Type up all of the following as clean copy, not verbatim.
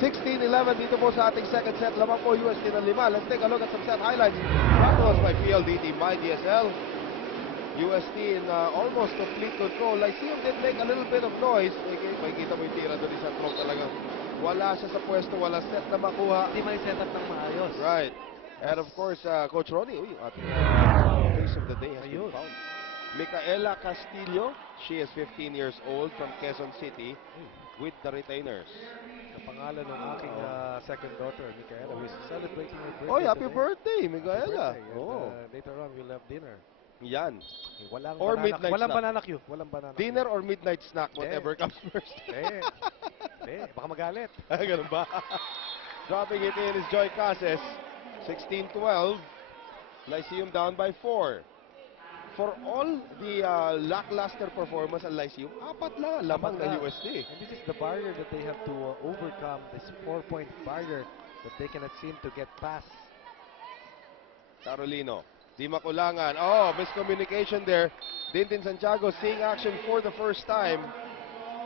16-11 dito po sa ating second set. Lamang po UST ng 5. Let's take a look at some set highlights. Brought to us by PLDT MyDSL. UST in almost complete control. Lyceum did make a little bit of noise. May kita mo yung tira doon ni Santrong talagang wala siya sa pwesto, wala set na makuha. Hindi may setup ng maayos. Right. And of course, Coach Ronnie, ating face of the day has been found. Micaela Castillo, she is 15 years old from Quezon City with the retainers. Ang pangalan ng aking second daughter, Micaela, who is celebrating her birthday. Oh, happy today. birthday, Micaela. Happy birthday. And, later on, we'll have dinner. Yan. Walang Or banana, midnight walang snack. banana cue. Walang banana Dinner cue. or midnight snack, whatever comes first. Baka magalit. Ganun ba? Dropping it in is Joy Cases. 16-12. Lyceum down by 4. For all the lackluster performance at Lyceum, apat lang lamang na UST. And this is the barrier that they have to overcome, this 4-point barrier that they cannot seem to get past. Carolino, di makulangan. Oh, miscommunication there. Dintin Santiago seeing action for the first time.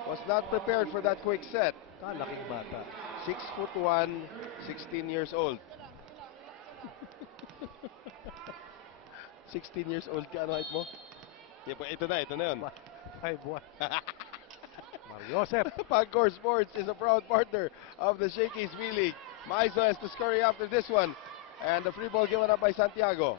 Was not prepared for that quick set. Kalaking bata. 6'1", 16 years old. 16 years old ka, ano height mo? Ito na yun. 5'1". Mariosep. Pagcor Sports is a proud partner of the Shakey's V-League. Maizo has to scurry after this one. And the free ball given up by Santiago.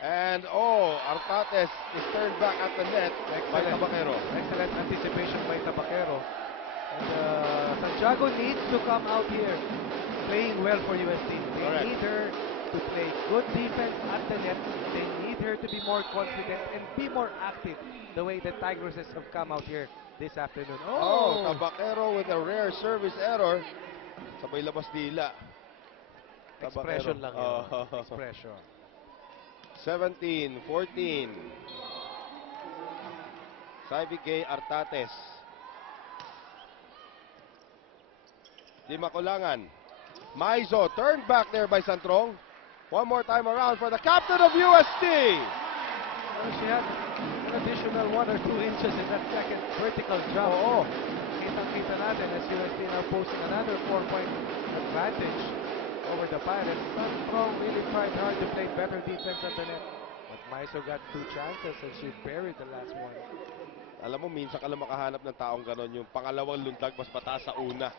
And Artates is turned back at the net by Tabaquero. Excellent anticipation by Tabaquero. And Santiago needs to come out here playing well for UST. They need her to play good defense at the net. They need her to be more confident and be more active the way the Tigresses have come out here this afternoon. Tabaquero with a rare service error. Sabay labas dila. Expression lang yun. Expression. 17-14. Saibigay Artates. Di makulangan. Maizo turned back there by Santrong. One more time around for the captain of UST. Well, she had an additional 1 or 2 inches in that second vertical jump. Kitang-kita natin as UST now posting another 4-point advantage over the Pirates. Santrong really tried hard to play better defense at the net. But Maizo got 2 chances and she buried the last one. Alam mo, minsan ka lang makahanap ng taong ganon. Yung pangalawang lundag mas mataas sa una.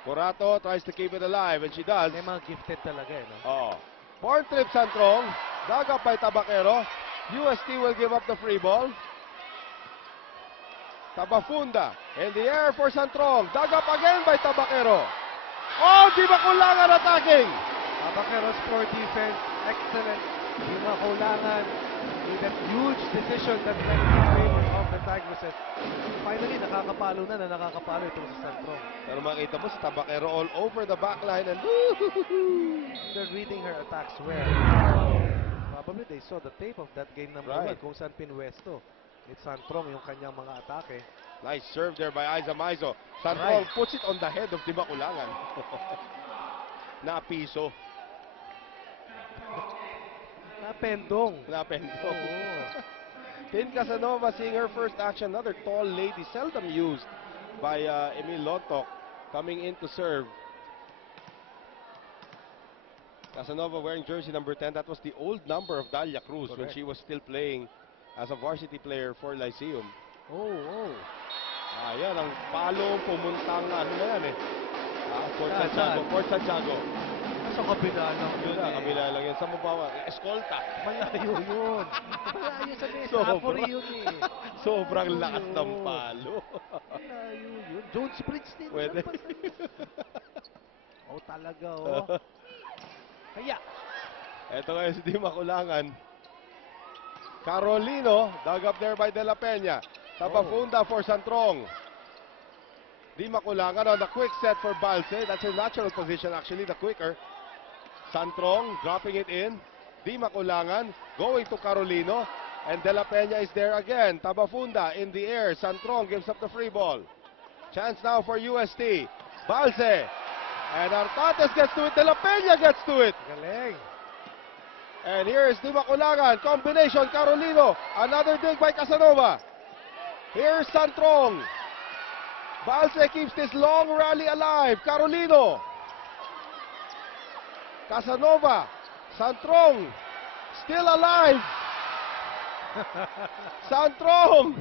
Corato tries to keep it alive and she does. May mga gifted talaga no? Born trip Santrong. Dug up by Tabaquero. UST will give up the free ball. Tabafunda in the air for Santrong. Dug up again by Tabaquero. Di makulangan attacking. Tabaquero's poor defense, excellent. Di makulangan with that huge decision that went in favor of the Tigresses. Finally, nakakapalo ito si Santrong. Pero makita mo si Tabaquero all over the backline and they're reading her attacks well. Probably they saw the tape of that game number 1 kung saan pinwesto ni Santrong yung kanyang mga atake. Nice serve there by Aiza Maizo. Santrong puts it on the head of Di Makulangan. Napiso. Napendong. Tin Casanova seeing her first action. Another tall lady, seldom used by Emil Lontok, coming in to serve. Casanova wearing jersey number 10. That was the old number of Dalia Cruz when she was still playing as a varsity player for Lyceum. Ayan, ang palo pumuntang ano na yan Port Santiago. Nasa kabila lang yun Kabila lang yan. Saan mo ba? Eskolta. Malayo yun. Malayo sa mesa. Yun Sobrang lakas ng palo. Malayo yun. Jones Bridge din. Pwede. Talaga Kaya. Ito ngayon si Di Makulangan. Carolino, dug up there by De La Peña. Tabafunda for Santrong. Di Makulangan on the quick set for Balse. That's her natural position actually, the quicker. Santrong dropping it in. Di Makulangan going to Carolino. And De La Peña is there again. Tabafunda in the air. Santrong gives up the free ball. Chance now for UST. Balse. And Artates gets to it. De La Peña gets to it. Galing. And here is Di Makulangan. Combination Carolino. Another dig by Casanova. Here's Santrong. Balse keeps this long rally alive. Carolino. Casanova. Santrong. Still alive. Santrong.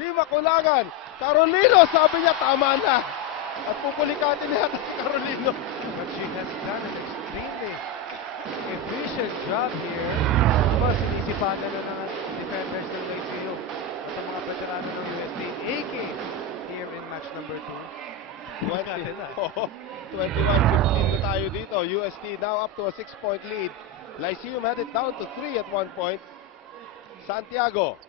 Di makulangan. Carolino, sabi niya, tama na. At pupulikatin niya si Carolino. But she has done an extremely efficient job here. Mas inisipagan na ng defenders ng Lyceum at ang mga veterano ng UST. AK here in match number 2. 21-15 na tayo dito. UST now up to a 6-point lead. Lyceum had it down to 3 at one point. Santiago.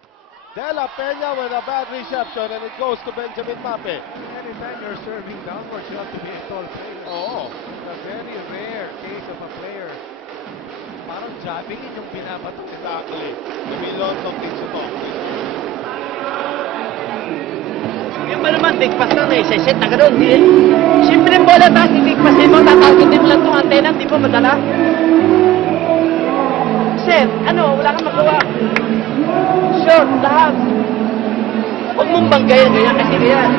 De La Peña with a bad reception and it goes to Benjamin Mape. Anytime you're serving downwards, you have to be a tall player. Oo. It's a very rare case of a player. Parang jabbing yung binabato nila. Exactly. Tumilon ng Tinsuto. Yung ba naman, big pass lang na isa-set na gano'n. Siyempre yung bola, tapos i-big passin mo, tatargetin mo lang itong antena, di mo madala. Set, ano, wala kang magawa. Short, lahat. Huwag mong banggayan, ganyan kasi ganyan.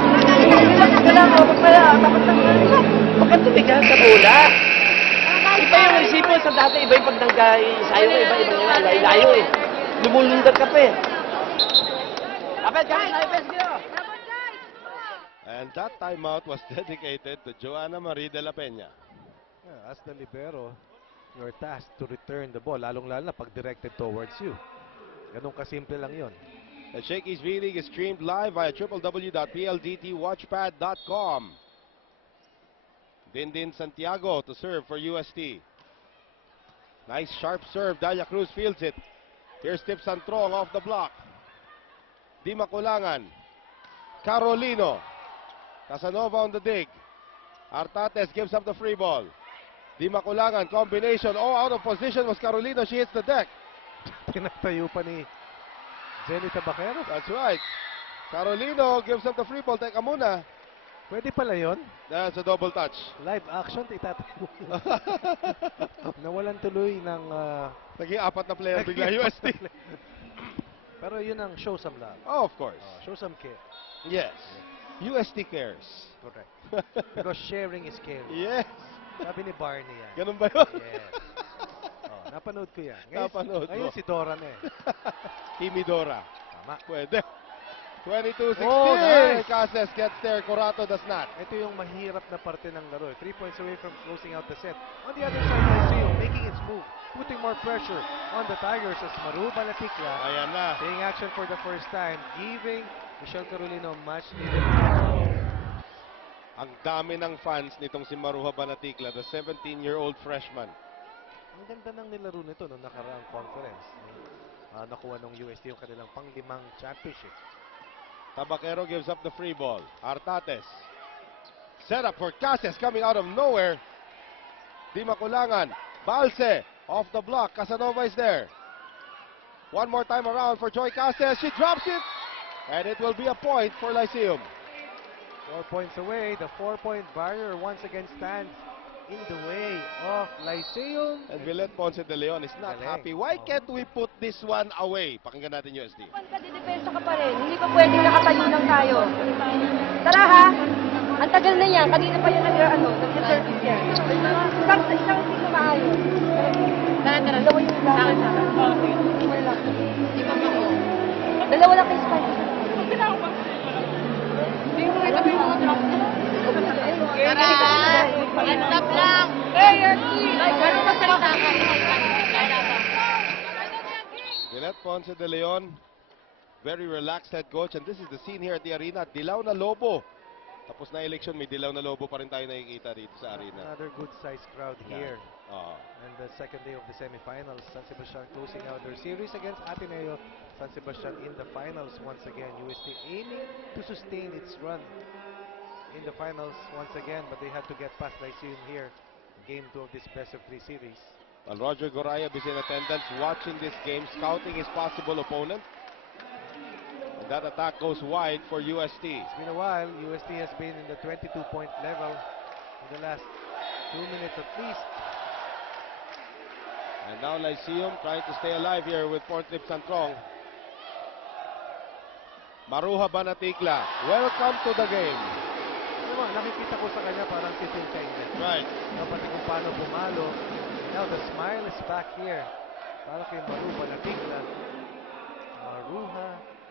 Ka lang, huwag pala, tapos lang ganyan. Huwag kang tumigahan sa bola. Iba yung resipo sa dati, iba yung pag nag-isayo mo, iba nga, layo eh. Lumulundag ka pa eh. Lapit, lapit, And that timeout was dedicated to Joanna Marie De La Peña. Yeah, as the libero, you're tasked to return the ball, lalong-lalo na pag directed towards you. Ganun kasimple lang yun. The Shakey's V-League is streamed live via www.pldtwatchpad.com. Dindin Santiago to serve for UST. Nice sharp serve. Dalia Cruz fields it. Here's Tip Santrong off the block. Di Makulangan. Carolino. Casanova on the dig. Artates gives up the free ball. Di Makulangan. Combination. Oh, out of position was Carolino. She hits the deck. Tinatayo pa ni Jenny Tabaquero. That's right. Carolino gives up the free ball. Teka muna. Pwede pala yun. That's a double touch. Live action, itatayo. Nawalan tuloy ng... Naging apat na player bigla UST. Pero yun ang show some love. Oh, of course. Show some care. Yes. UST cares. Correct. Because sharing is caring. Yes. Sabi ni Barney yan. Ganun ba yun? Yes. Napanood ko yan. Napanood mo. Ngayon si Dora na eh. Timidora. Tama. Pwede. 22-16. Oh, nice. Cases gets there. Corato does not. Ito yung mahirap na parte ng laro. 3 points away from closing out the set. On the other side, Lyceum making its move. Putting more pressure on the Tigers as Maru Balatikla Ayan na. taking action for the first time. Giving Michelle Carolino much needed. Ang dami ng fans nitong si Maruha Banatikla, the 17-year-old freshman. Ang ganda ng nilaro nito noong nakaraang conference. Nakuha ng UST yung kanilang pang-5 championship. Tabaquero gives up the free ball. Artates. Set up for Cases coming out of nowhere. Di Makulangan. Balse off the block. Casanova is there. One more time around for Joy Cases. She drops it. And it will be a point for Lyceum. 4 points away. The 4-point barrier once again stands in the way of Lyceum. And Villet Ponce de Leon is not Galing. happy. Why can't we put this one away? Pakinggan natin USD. Pagka-dedepensa ka pa rin, hindi pa pwedeng nakatayo lang tayo. Tara ha! Ang tagal na yan. Kanina pa yan nag-service yan. Isang hindi ko maayos. Tara. Dalawa yung lakas. Dalawa lang kayo spike. Hindi mo ito yung mga drop. Tara! Stop lang! Hey, Yerky! Gano'n magsalita ka? Villet Ponce de Leon, very relaxed head coach. And this is the scene here at the arena. Dilaw na Lobo. Tapos na election, may dilaw na Lobo pa rin tayo nakikita dito sa arena. Another good-sized crowd here. Oo. And the second day of the semifinals, San Sebastian closing out their series against Ateneo. San Sebastian in the finals once again. UST aiming to sustain its run in the finals once again, but they had to get past Lyceum here. Game 2 of this best-of-3 series. Well, Roger Gorayab is in attendance watching this game, scouting his possible opponent. And that attack goes wide for UST. It's been a while. UST has been in the 22-point level in the last 2 minutes at least. And now Lyceum trying to stay alive here with Portrip Santrong. Maruha Banatikla, welcome to the game. Alam mo, nakikita ko sa kanya parang si Phil Kainan. Right. Pati kung paano bumalo. Now the smile is back here. Para kay Maruha Banatikla. Maruha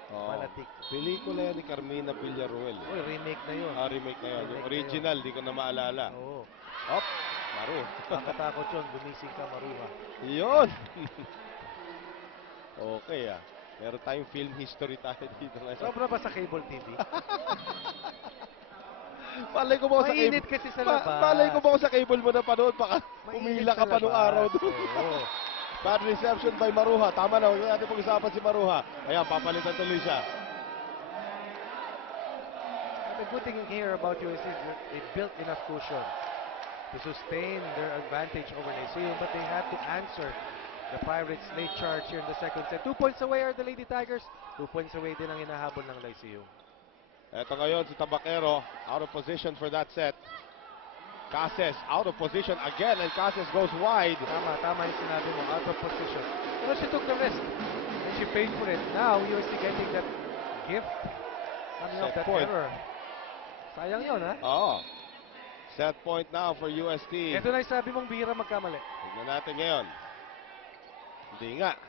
Banatikla. Pelikula yan ni Carmina Villaruel. Uy, remake na yun. Remake na yun. Yung Remake na original, di ko na maalala. Oo. Hop, Maru. Nakatakot yun. Gumising ka, Maruha. Yun. Okay Meron tayong film history tayo dito. Sobra ba sa cable TV? Malay ko ba sa Mainit cable? kasi sa labas. Malay ko ba sa cable mo na panood? Baka Mainit umila sa ka pa nung labas. araw doon. Oo. Bad reception by Maruha. Tama na, huwag natin pag-usapan si Maruha. Ayan, papalitan tuloy siya. But the good thing here about USC is that they built enough cushion to sustain their advantage over Lyceum, but they had to answer the Pirates' late charge here in the second set. 2 points away are the Lady Tigers. 2 points away din ang hinahabol ng Lyceum. Eto ngayon si Tabaquero, out of position for that set. Cases out of position again, and Cases goes wide. Tama yung sinabi mo, out of position. Pero she took the risk, and she paid for it. Now, USC getting that gift coming off Set that point. error. Sayang yun, ha? Oo. Set point now for UST. Ito na yung sabi mong bihira magkamali. Tignan natin ngayon. Hindi nga.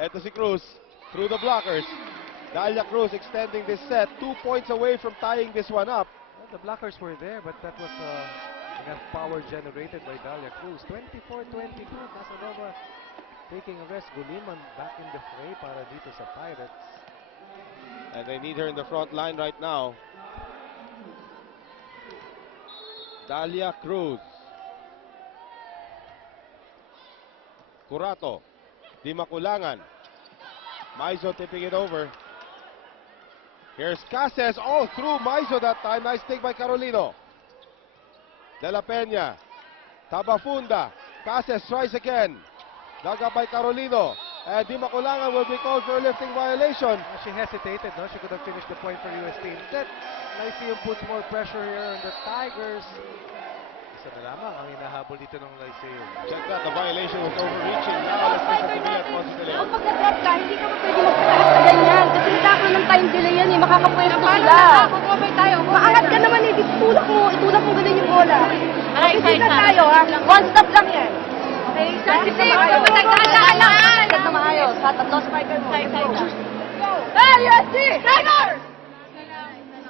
Eto si Cruz, through the blockers. Dalia Cruz extending this set, 2 points away from tying this one up. Well, the blockers were there, but that was enough power generated by Dalia Cruz. 24-22, Casanova taking a rest. Guliman back in the fray para dito sa Pirates. And they need her in the front line right now. Dalia Cruz. Curato. Di Makulangan. Maizo tipping it over. Here's Cases. Oh, through Maizo that time. Nice take by Carolino. De La Peña. Tabafunda. Cases tries again. Dug up by Carolino. And Di Makulangan will be called for a lifting violation. She hesitated, no? She could have finished the point for UST. Instead, Lyceum puts more pressure here on the Tigers. Isa na lamang ang hinahabol dito ng Lyceum. Check that. The violation was overreaching. Now let's listen to Villet Ponce de Leon. Kung pagka-drop ka, hindi ka pa pwede magpataas na ganyan. Kasi nagkakaroon ng time delay yan makakapwesto sila. Maangat ka naman itulak mo ganun yung bola. Mag-isip na tayo one stop lang yan. Okay, sensitive. Matagdahan na maayos. Ha, tatlo striker mo. Hey, USC! Tiger!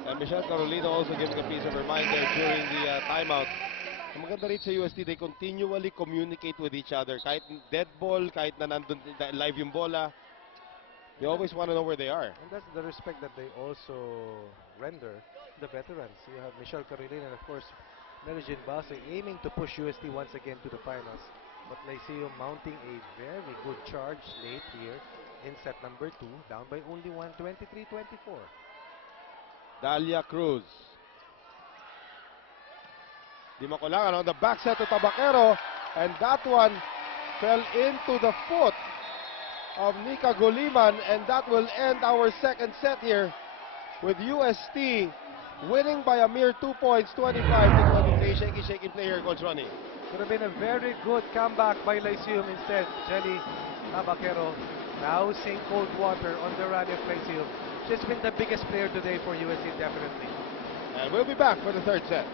And Michelle Carolino also giving a piece of her mind there during the timeout. Ang maganda rin sa UST, they continually communicate with each other. Kahit dead ball, kahit na nandun live yung bola, they always want to know where they are. And that's the respect that they also render the veterans. You have Michelle Carolina and of course Mary Jane Base aiming to push UST once again to the finals. But Lyceum mounting a very good charge late here in set number 2, down by only 1, 23-24. Dalia Cruz. Di Makulangan on the back set to Tabaquero, and that one fell into the foot of Nika Guliman, and that will end our second set here with UST winning by a mere 2 points, 25-23. Shaky play here, Coach Ronnie. Could have been a very good comeback by Lyceum. Instead, Jelly Tabaquero dousing cold water on the rally of Lyceum. She's been the biggest player today for USC, definitely. And we'll be back for the third set.